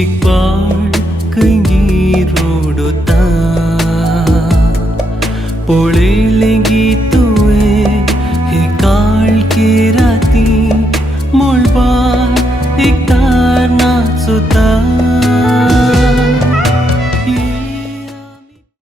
इकबाल कहीं रोडोता पळयलेंगी तुवें हे काळ के राती मोळबार एक तार नाचोता